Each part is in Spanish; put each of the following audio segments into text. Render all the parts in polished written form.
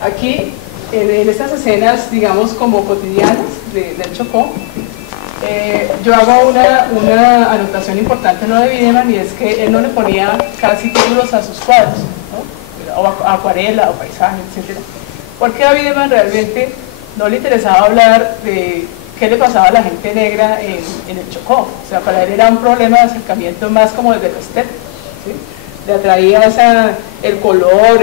Aquí, en estas escenas, digamos, como cotidianas del Chocó, yo hago una anotación importante en lo de Wiedemann, y es que él no le ponía casi títulos a sus cuadros, ¿no? O acuarela, o paisaje, etc. Porque a Wiedemann realmente no le interesaba hablar de qué le pasaba a la gente negra en el Chocó. O sea, para él era un problema de acercamiento más como desde lo estético, ¿sí? Le atraía el color,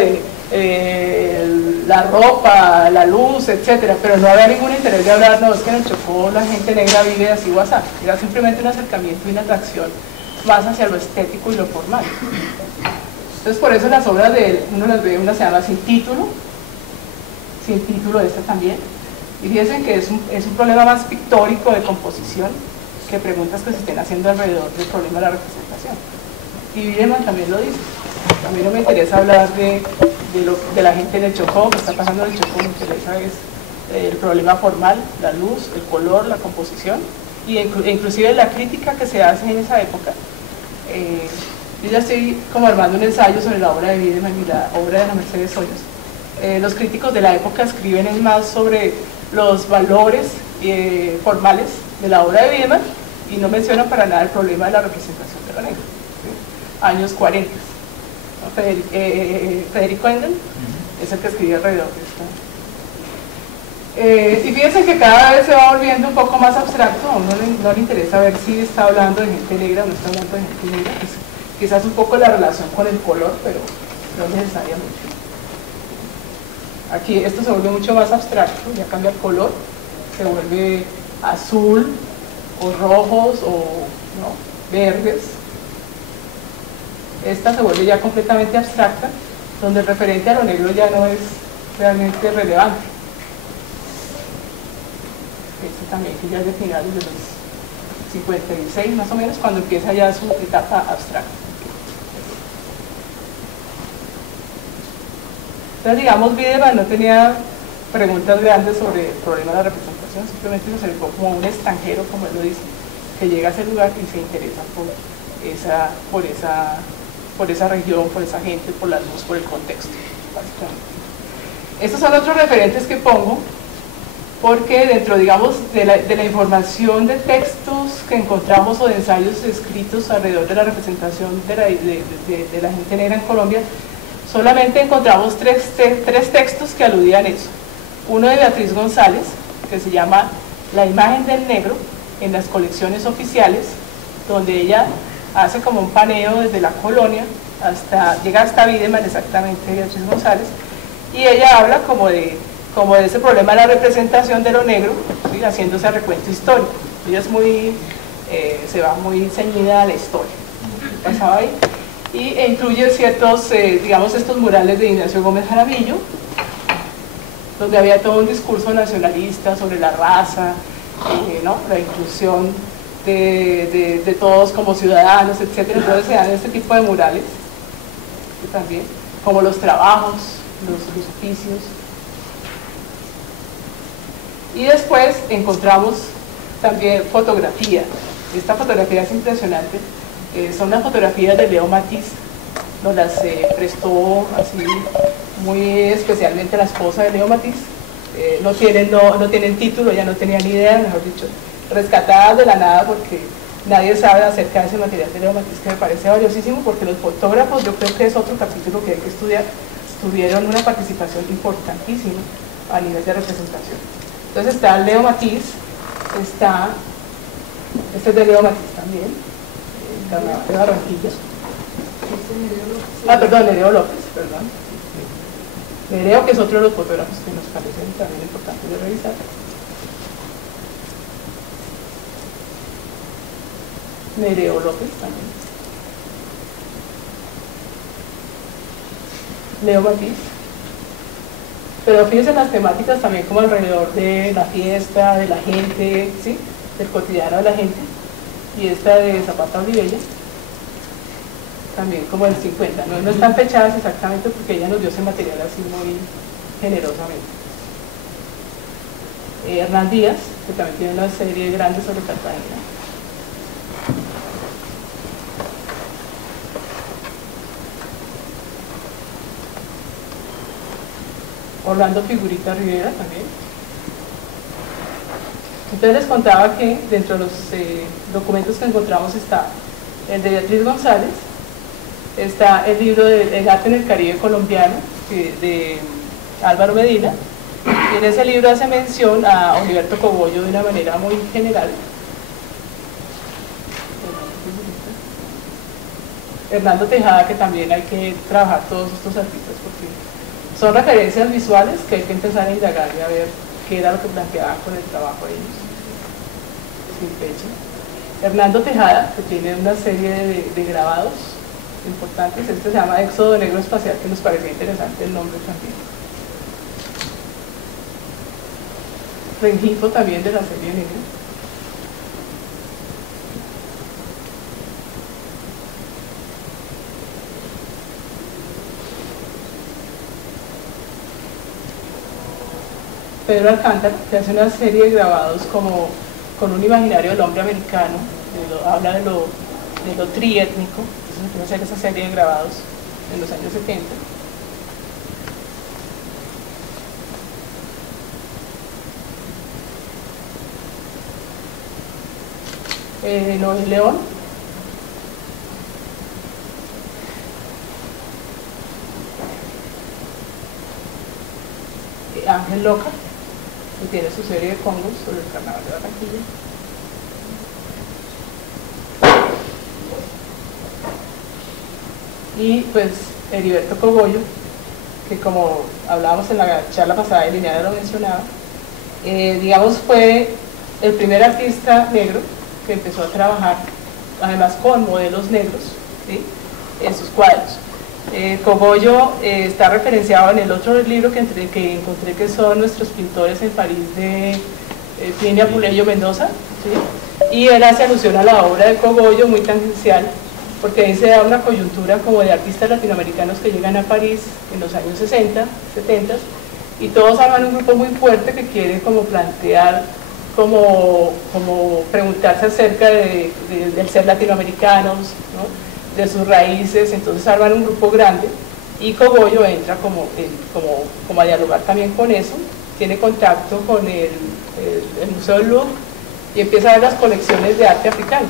la ropa, la luz, etcétera, pero no había ningún interés de hablar, no, es que en el Chocó la gente negra vive así o así. Era simplemente un acercamiento y una atracción más hacia lo estético y lo formal. Entonces, por eso las obras de él, uno las ve, una se llama Sin título, esta también, y fíjense que es un problema más pictórico de composición que preguntas que se estén haciendo alrededor del problema de la representación. Y Wiedemann también lo dice. A mí no me interesa hablar de la gente en el Chocó, que está pasando en el Chocó, me interesa es el problema formal, la luz, el color, la composición, y inclusive la crítica que se hace en esa época. Yo ya estoy como armando un ensayo sobre la obra de Wiedemann y la obra de Ana Mercedes Hoyos. Los críticos de la época escriben más sobre los valores formales de la obra de Wiedemann y no mencionan para nada el problema de la representación de lo negro. ¿Sí? Años 40. Federico Engel es el que escribió alrededor de esto. Y fíjense que cada vez se va volviendo un poco más abstracto. A uno no le interesa ver si está hablando de gente negra o no está hablando de gente negra. Pues, quizás un poco la relación con el color, pero no necesariamente. Aquí esto se vuelve mucho más abstracto, ya cambia el color, se vuelve azul o rojos o ¿no? verdes. Esta se vuelve ya completamente abstracta, donde el referente a lo negro ya no es realmente relevante. Este también, que ya es de finales de los 56 más o menos, cuando empieza ya su etapa abstracta. Entonces, digamos, Wiedemann no tenía preguntas grandes sobre el problema de la representación, simplemente se acercó como un extranjero, como él lo dice, que llega a ese lugar y se interesa por esa región, por esa gente, por la luz, por el contexto, básicamente. Estos son otros referentes que pongo, porque dentro, digamos, de la información de textos que encontramos o de ensayos escritos alrededor de la representación de la gente negra en Colombia, solamente encontramos tres textos que aludían a eso. Uno de Beatriz González, que se llama La imagen del negro en las colecciones oficiales, donde ella hace como un paneo desde la colonia llega hasta Wiedemann, exactamente, Beatriz González, y ella habla como de ese problema de la representación de lo negro, ¿sí? Haciéndose recuento histórico. Ella es se va muy ceñida a la historia, ¿qué pasaba ahí? E incluye ciertos, digamos, estos murales de Ignacio Gómez Jaramillo, donde había todo un discurso nacionalista sobre la raza, ¿no? La inclusión de todos como ciudadanos, etc. Entonces se dan este tipo de murales, que también, como los trabajos, los oficios. Y después encontramos también fotografía. Esta fotografía es impresionante. Son las fotografías de Leo Matisse, nos las prestó así muy especialmente la esposa de Leo Matisse. No tienen título, ella no tenía ni idea, mejor dicho, rescatadas de la nada, porque nadie sabe acerca de ese material de Leo Matisse, que me parece valiosísimo, porque los fotógrafos, yo creo que es otro capítulo que hay que estudiar, tuvieron una participación importantísima a nivel de representación. Entonces está Leo Matisse, este es de Leo Matisse también, Carnaval de Barranquilla. Perdón, Nereo López, perdón. Nereo, que es otro de los fotógrafos que nos parecen también importantes de revisar. Nereo López también. Leo Matisse. Pero fíjense en las temáticas también como alrededor de la fiesta, de la gente, ¿sí? Del cotidiano de la gente. Y esta de Zapata Olivella, también como del 50, no están fechadas exactamente porque ella nos dio ese material así muy generosamente. Hernán Díaz, que también tiene una serie grande sobre Cartagena. Orlando Figurita Rivera también. Entonces les contaba que dentro de los documentos que encontramos está el de Beatriz González, está el libro de El arte en el Caribe colombiano de Álvaro Medina, y en ese libro hace mención a Oliverto Cogollo de una manera muy general. Hernando Tejada, que también hay que trabajar todos estos artistas porque son referencias visuales que hay que empezar a indagar y a ver qué era lo que planteaban con el trabajo de ellos. Sin fecha. Hernando Tejada, que tiene una serie de grabados importantes, este se llama Éxodo Negro Espacial, que nos parecía interesante el nombre también. Rengifo también de la serie negra. Pedro Alcántara, que hace una serie de grabados como con un imaginario del hombre americano, habla de lo triétnico, entonces empieza a hacer esa serie de grabados en los años 70. Noel León, Ángel Loca, que tiene su serie de congos sobre el carnaval de Barranquilla. Y pues Heriberto Cogollo, que como hablábamos en la charla pasada y Liliana lo mencionaba, digamos fue el primer artista negro que empezó a trabajar además con modelos negros, ¿sí?, en sus cuadros. Cogollo está referenciado en el otro libro que encontré, que son nuestros pintores en París, de Plinio Apuleyo Mendoza, ¿sí?, y él hace alusión a la obra de Cogollo muy tangencial, porque ahí se da una coyuntura como de artistas latinoamericanos que llegan a París en los años 60, 70, y todos arman un grupo muy fuerte que quiere como plantear, como preguntarse acerca del ser latinoamericanos, ¿no?, de sus raíces. Entonces arman un grupo grande y Cogollo entra como a dialogar también con eso, tiene contacto con el Museo del Louvre y empieza a ver las colecciones de arte africano.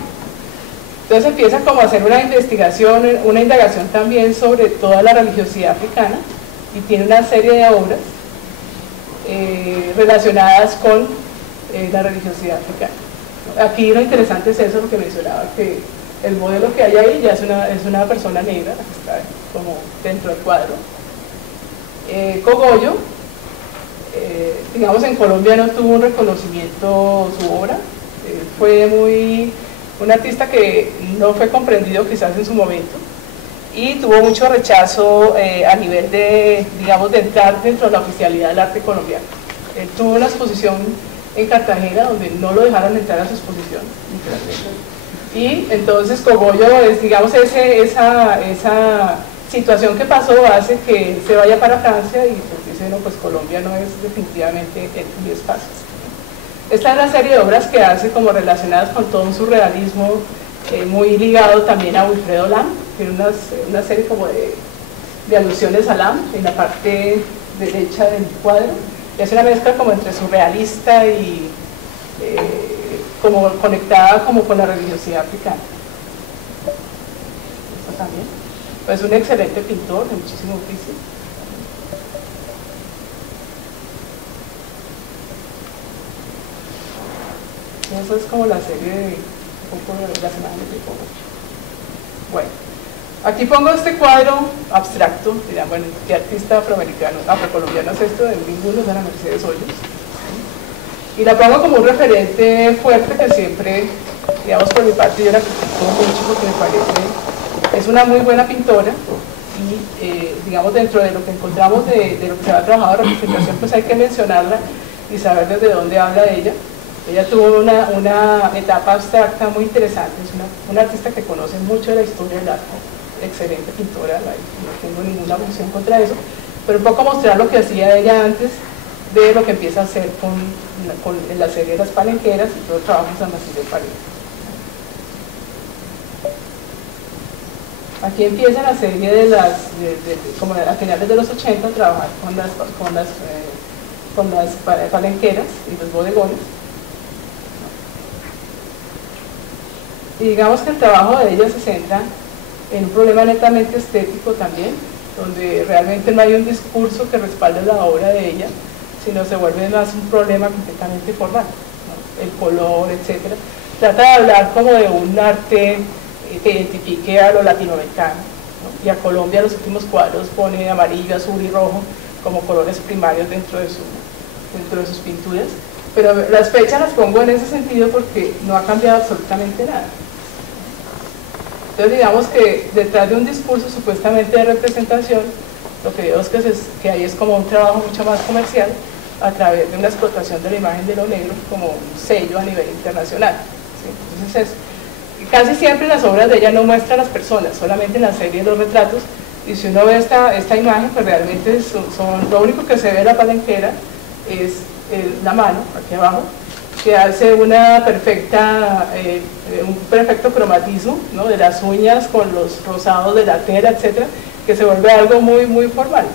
Entonces empieza como a hacer una investigación, una indagación también sobre toda la religiosidad africana, y tiene una serie de obras relacionadas con la religiosidad africana. Aquí lo interesante es eso, lo que mencionaba, que el modelo que hay ahí ya es una persona negra, la que está como dentro del cuadro. Cogollo, digamos, en Colombia no tuvo un reconocimiento su obra, fue un artista que no fue comprendido quizás en su momento, y tuvo mucho rechazo a nivel de, digamos, de entrar dentro de la oficialidad del arte colombiano. Él tuvo una exposición en Cartagena donde no lo dejaron entrar a su exposición, y entonces Cogollo es, digamos, esa situación que pasó hace que se vaya para Francia y pues dice, no, pues Colombia no es definitivamente mi espacio. Esta es la serie de obras que hace como relacionadas con todo un surrealismo muy ligado también a Wilfredo Lam, tiene una serie como de alusiones a Lam en la parte derecha del cuadro, y hace una mezcla como entre surrealista y como conectada como con la religiosidad africana. Eso también. Pues un excelente pintor de muchísimo oficio. Eso es como la serie de un poco de las imágenes de Cogollo. Bueno, aquí pongo este cuadro abstracto, dirán, bueno, ¿qué artista afrocolombiano es esto? De ninguno, de Ana Mercedes Hoyos. Y la pongo como un referente fuerte que siempre, digamos, por mi parte yo la critico mucho porque me parece, es una muy buena pintora, y digamos, dentro de lo que encontramos de lo que se ha trabajado de representación, pues hay que mencionarla y saber desde dónde habla de ella. Ella tuvo una etapa abstracta muy interesante, es una artista que conoce mucho de la historia del arte, excelente pintora, no tengo ninguna objeción contra eso, pero un poco mostrar lo que hacía ella antes de lo que empieza a hacer con la serie de Las Palenqueras y todo el trabajo en San Basilio de París. Aquí empieza la serie de como a finales de los 80 a trabajar con las palenqueras y los bodegones. Y digamos que el trabajo de ella se centra en un problema netamente estético también, donde realmente no hay un discurso que respalde la obra de ella, sino se vuelve más un problema completamente formal, ¿no? El color, etc. Trata de hablar como de un arte que identifique a lo latinoamericano, ¿no? Y a Colombia los últimos cuadros pone amarillo, azul y rojo como colores primarios dentro de sus pinturas, pero las fechas las pongo en ese sentido porque no ha cambiado absolutamente nada. Entonces digamos que detrás de un discurso supuestamente de representación, lo que veo es que ahí es como un trabajo mucho más comercial a través de una explotación de la imagen de lo negro como un sello a nivel internacional, ¿sí? Entonces casi siempre las obras de ella no muestran a las personas, solamente en la serie de los retratos, y si uno ve esta imagen, pues realmente lo único que se ve de la palenquera es la mano, aquí abajo, que hace un perfecto cromatismo, ¿no? De las uñas con los rosados de la tela, etcétera, que se vuelve algo muy, muy formal.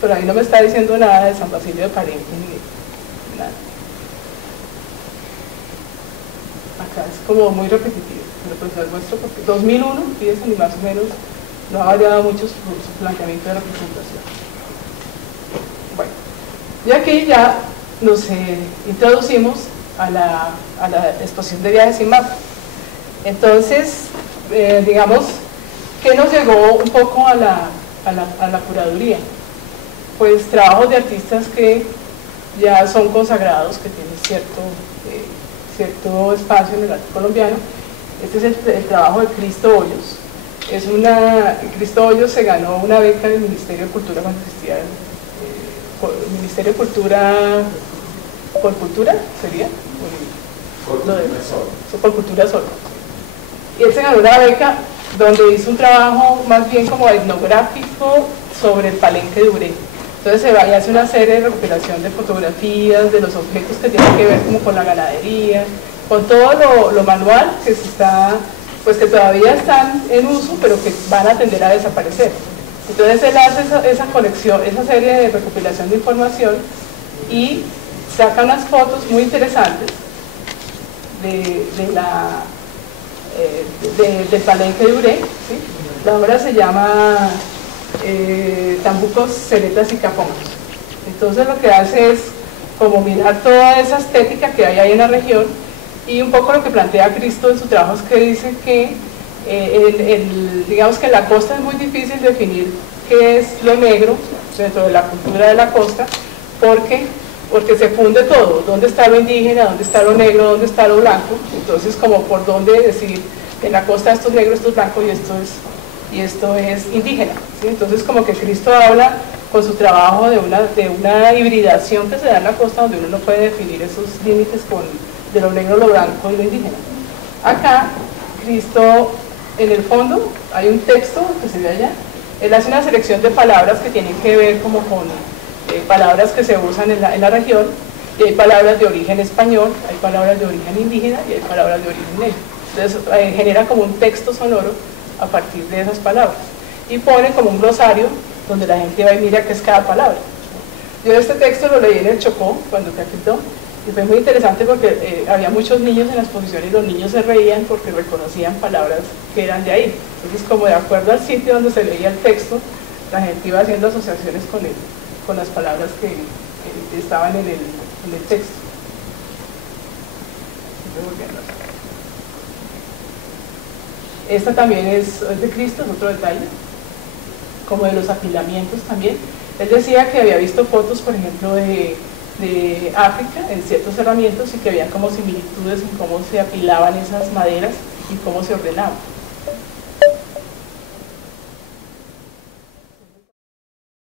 Pero ahí no me está diciendo nada de San Basilio de Palenque, ni nada. Acá es como muy repetitivo, pero pues les muestro porque 2001, fíjense, ni más o menos, no ha variado mucho su planteamiento de representación. Bueno, y aquí ya nos introducimos a la exposición de Viajes sin mapa. Entonces, digamos, ¿qué nos llegó un poco a la curaduría? Pues trabajos de artistas que ya son consagrados, que tienen cierto espacio en el arte colombiano. Este es el trabajo de Cristo Hoyos. Cristo Hoyos se ganó una beca del Ministerio de Cultura cuando existía el Ministerio de Cultura, ¿por cultura sería? Por cultura solo. Y él se ganó una beca donde hizo un trabajo más bien como etnográfico sobre el Palenque de Uré. Entonces se va y hace una serie de recuperación de fotografías, de los objetos que tienen que ver como con la ganadería, con todo lo manual que que todavía están en uso, pero que van a tender a desaparecer. Entonces él hace esa colección, esa serie de recopilación de información y saca unas fotos muy interesantes del Palenque de Uré, ¿sí? La obra se llama Tambucos, Celetas y Capongos. Entonces lo que hace es como mirar toda esa estética que hay ahí en la región y un poco lo que plantea Cristo en su trabajo es que dice que digamos que en la costa es muy difícil definir qué es lo negro dentro de la cultura de la costa porque se funde todo, dónde está lo indígena, dónde está lo negro, dónde está lo blanco, entonces como por dónde decir en la costa esto es negro, esto es blanco y esto es indígena, ¿sí? Entonces como que Cristo habla con su trabajo de una hibridación que se da en la costa donde uno no puede definir esos límites de lo negro, lo blanco y lo indígena. Acá Cristo, en el fondo hay un texto que se ve allá, él hace una selección de palabras que tienen que ver como con palabras que se usan en la región, y hay palabras de origen español, hay palabras de origen indígena y hay palabras de origen negro. Entonces genera como un texto sonoro a partir de esas palabras y pone como un glosario donde la gente va y mira qué es cada palabra. Yo este texto lo leí en el Chocó cuando te quitó y fue muy interesante porque había muchos niños en la exposición y los niños se reían porque reconocían palabras que eran de ahí. Entonces como de acuerdo al sitio donde se leía el texto, la gente iba haciendo asociaciones con las palabras que estaban en el texto. Esta también es de Cristo, es otro detalle, como de los apilamientos también. Él decía que había visto fotos, por ejemplo, de África en ciertos herramientas y que había como similitudes en cómo se apilaban esas maderas y cómo se ordenaban.